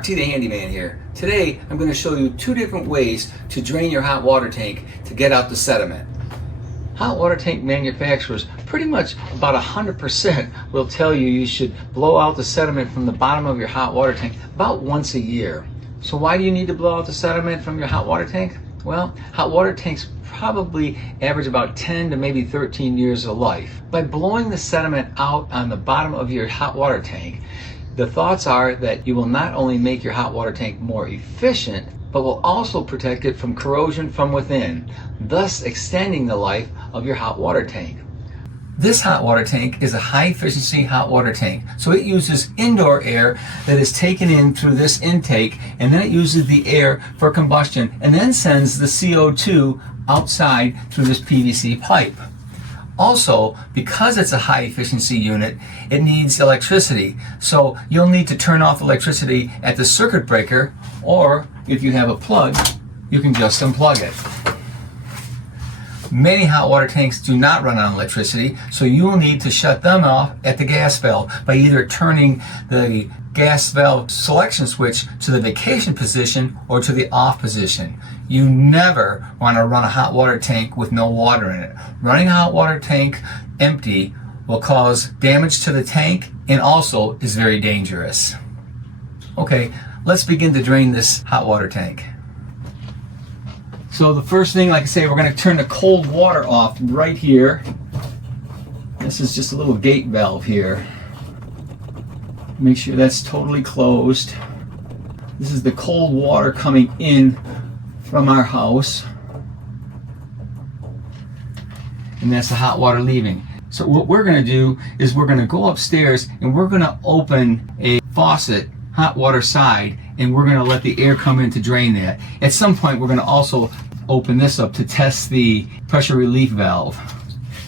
Mark T the Handyman here. Today I'm going to show you two different ways to drain your hot water tank to get out the sediment. Hot water tank manufacturers pretty much about 100% will tell you should blow out the sediment from the bottom of your hot water tank about once a year. So why do you need to blow out the sediment from your hot water tank? Well, hot water tanks probably average about 10 to maybe 13 years of life. By blowing the sediment out on the bottom of your hot water tank, the thoughts are that you will not only make your hot water tank more efficient, but will also protect it from corrosion from within, thus extending the life of your hot water tank. This hot water tank is a high efficiency hot water tank. So it uses indoor air that is taken in through this intake, and then it uses the air for combustion and then sends the CO2 outside through this PVC pipe. Also, because it's a high efficiency unit, it needs electricity. So you'll need to turn off electricity at the circuit breaker, or if you have a plug, you can just unplug it. Many hot water tanks do not run on electricity, so you will need to shut them off at the gas valve by either turning the gas valve selection switch to the vacation position or to the off position. You never want to run a hot water tank with no water in it. Running a hot water tank empty will cause damage to the tank and also is very dangerous. Okay, let's begin to drain this hot water tank. So the first thing, like I say, we're going to turn the cold water off right here. This is just a little gate valve here. Make sure that's totally closed. This is the cold water coming in from our house. And that's the hot water leaving. So what we're going to do is we're going to go upstairs and we're going to open a faucet, hot water side, and we're going to let the air come in to drain that. At some point we're going to also open this up to test the pressure relief valve.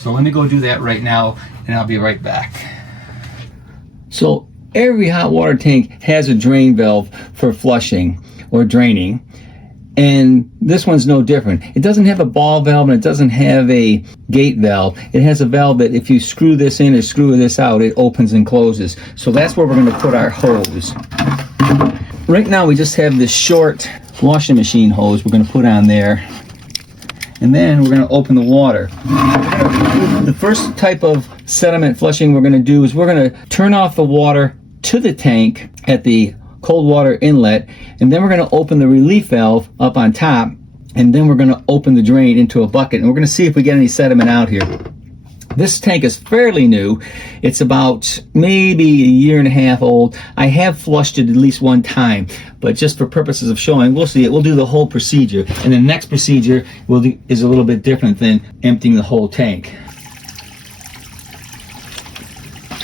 So let me go do that right now and I'll be right back. So every hot water tank has a drain valve for flushing or draining, and this one's no different. It doesn't have a ball valve and it doesn't have a gate valve. It has a valve that if you screw this in or screw this out, it opens and closes. So that's where we're going to put our hose. Right now we just have this short washing machine hose we're going to put on there, and then we're going to open the water. The first type of sediment flushing we're going to do is we're going to turn off the water to the tank at the cold water inlet, and then we're going to open the relief valve up on top, and then we're going to open the drain into a bucket, and we're going to see if we get any sediment out here. This tank is fairly new. It's about maybe a year and a half old. I have flushed it at least one time, but just for purposes of showing, we'll see it. We'll do the whole procedure, and the next procedure is a little bit different than emptying the whole tank.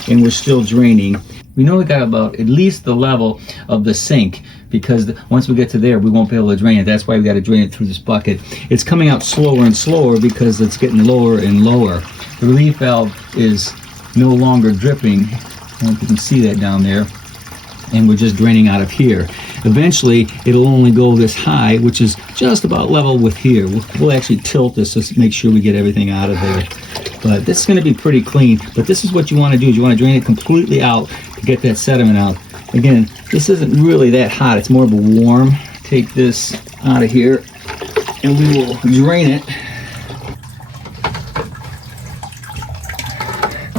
And we're still draining. We know we got about at least the level of the sink, because once we get to there we won't be able to drain it. That's why we got to drain it through this bucket. It's coming out slower and slower because it's getting lower and lower. The relief valve is no longer dripping. I don't know if you can see that down there. And we're just draining out of here. Eventually it'll only go this high, which is just about level with here. We'll actually tilt this to make sure we get everything out of there. But this is going to be pretty clean. But this is what you want to do, is you want to drain it completely out to get that sediment out. Again, this isn't really that hot. It's more of a warm. Take this out of here and we will drain it.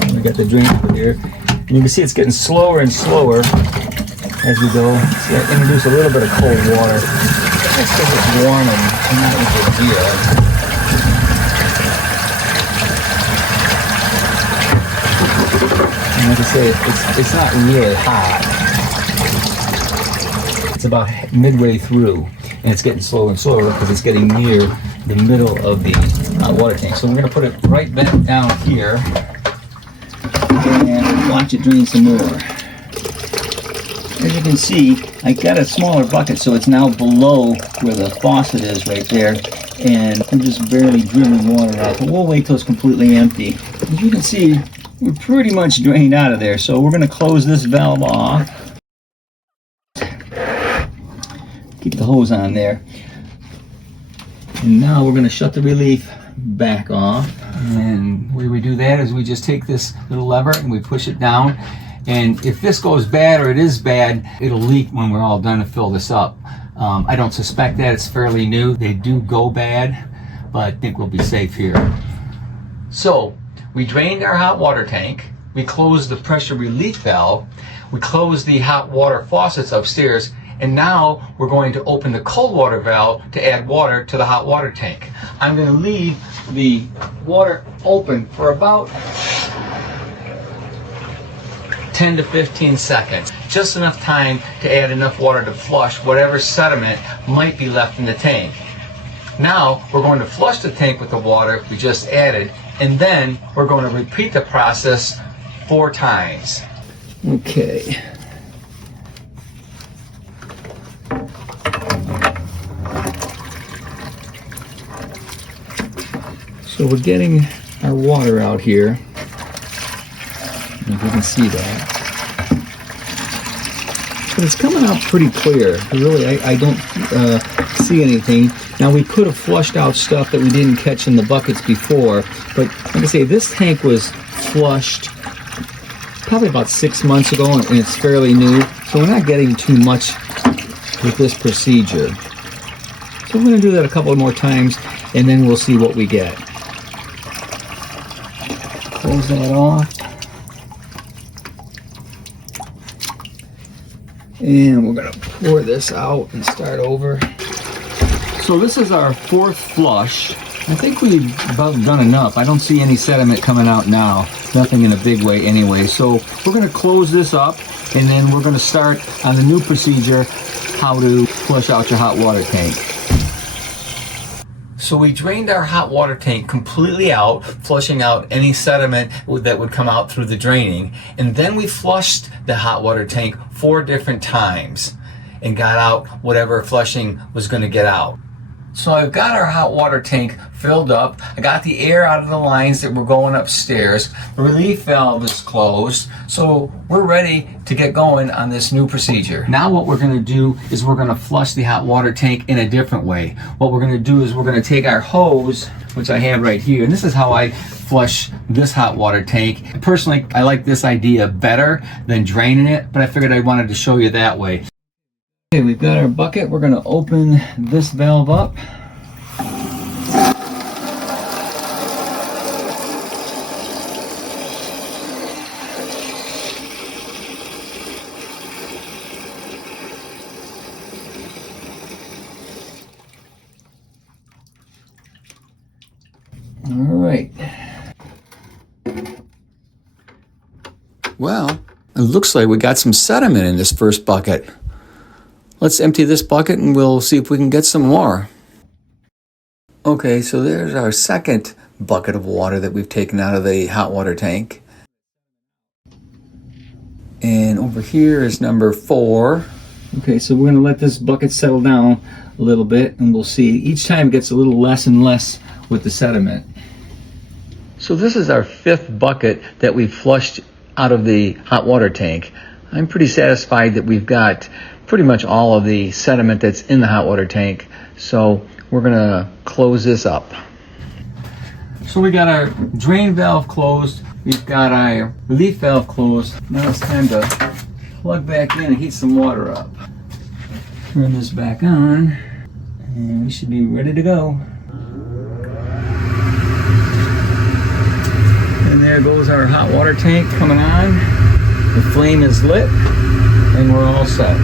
And we got the drain over here. And you can see it's getting slower and slower as we go. So I introduce a little bit of cold water. Just because it's warm and not a big deal. And like I say, it's not really hot. It's about midway through, and it's getting slower and slower because it's getting near the middle of the hot water tank. So we're going to put it right back down here and watch it drain some more. As you can see, I got a smaller bucket, so it's now below where the faucet is right there, and I'm just barely dribbling water out. But we'll wait till it's completely empty. As you can see, we're pretty much drained out of there, so we're going to close this valve off. Keep the hose on there. And now we're going to shut the relief back off. And the way we do that is we just take this little lever and we push it down, And if this goes bad, or it is bad, it'll leak when we're all done to fill this up. I don't suspect that. It's fairly new. They do go bad, but I think we'll be safe here. So we drained our hot water tank. We closed the pressure relief valve. We closed the hot water faucets upstairs. And now we're going to open the cold water valve to add water to the hot water tank. I'm going to leave the water open for about 10 to 15 seconds. Just enough time to add enough water to flush whatever sediment might be left in the tank. Now we're going to flush the tank with the water we just added, and then we're going to repeat the process 4 times. Okay. So we're getting our water out here. If you can see that. But it's coming out pretty clear. Really, I don't see anything. Now we could have flushed out stuff that we didn't catch in the buckets before, but like I say, this tank was flushed probably about 6 months ago, and it's fairly new, so we're not getting too much with this procedure. So I'm going to do that a couple more times, and then we'll see what we get. Close that off. And we're going to pour this out and start over. So this is our 4th flush. I think we've about done enough. I don't see any sediment coming out now. Nothing in a big way anyway. So we're going to close this up, and then we're going to start on the new procedure, how to flush out your hot water tank. So we drained our hot water tank completely out, flushing out any sediment that would come out through the draining. And then we flushed the hot water tank 4 different times and got out whatever flushing was going to get out. So I've got our hot water tank filled up. I got the air out of the lines that were going upstairs. The relief valve is closed. So we're ready to get going on this new procedure. Now what we're going to do is we're going to flush the hot water tank in a different way. What we're going to do is we're going to take our hose, which I have right here, and this is how I flush this hot water tank. Personally, I like this idea better than draining it, but I figured I wanted to show you that way. Okay, we've got our bucket. We're going to open this valve up. All right. Well, it looks like we got some sediment in this first bucket. Let's empty this bucket and we'll see if we can get some more. Okay, so there's our second bucket of water that we've taken out of the hot water tank. And over here is number 4. Okay, so we're going to let this bucket settle down a little bit, and we'll see. Each time it gets a little less and less with the sediment. So this is our 5th bucket that we flushed out of the hot water tank. I'm pretty satisfied that we've got pretty much all of the sediment that's in the hot water tank. So we're going to close this up. So we got our drain valve closed. We've got our relief valve closed. Now it's time to plug back in and heat some water up. Turn this back on, and we should be ready to go. And there goes our hot water tank coming on. The flame is lit, and we're all set.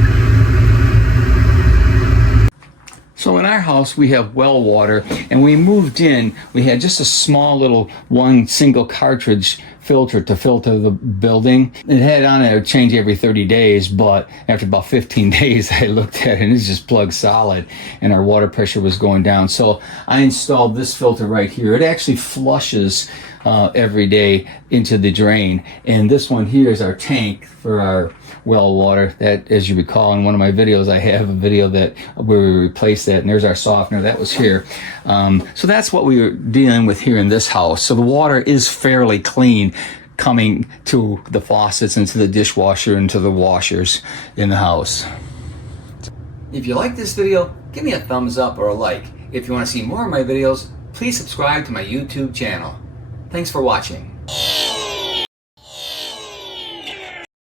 So in our house we have well water, and we moved in, we had just a small little one single cartridge filter to filter the building. It had on it, it would change every 30 days, but after about 15 days I looked at it and it's just plugged solid, and our water pressure was going down. So I installed this filter right here. It actually flushes every day into the drain, and this one here is our tank for our well water. That, as you recall, in one of my videos, I have a video that where we replaced that, and there's our softener that was here. So that's what we were dealing with here in this house. So the water is fairly clean coming to the faucets and to the dishwasher and to the washers in the house. If you like this video, give me a thumbs up or a like. If you want to see more of my videos, please subscribe to my YouTube channel. Thanks for watching.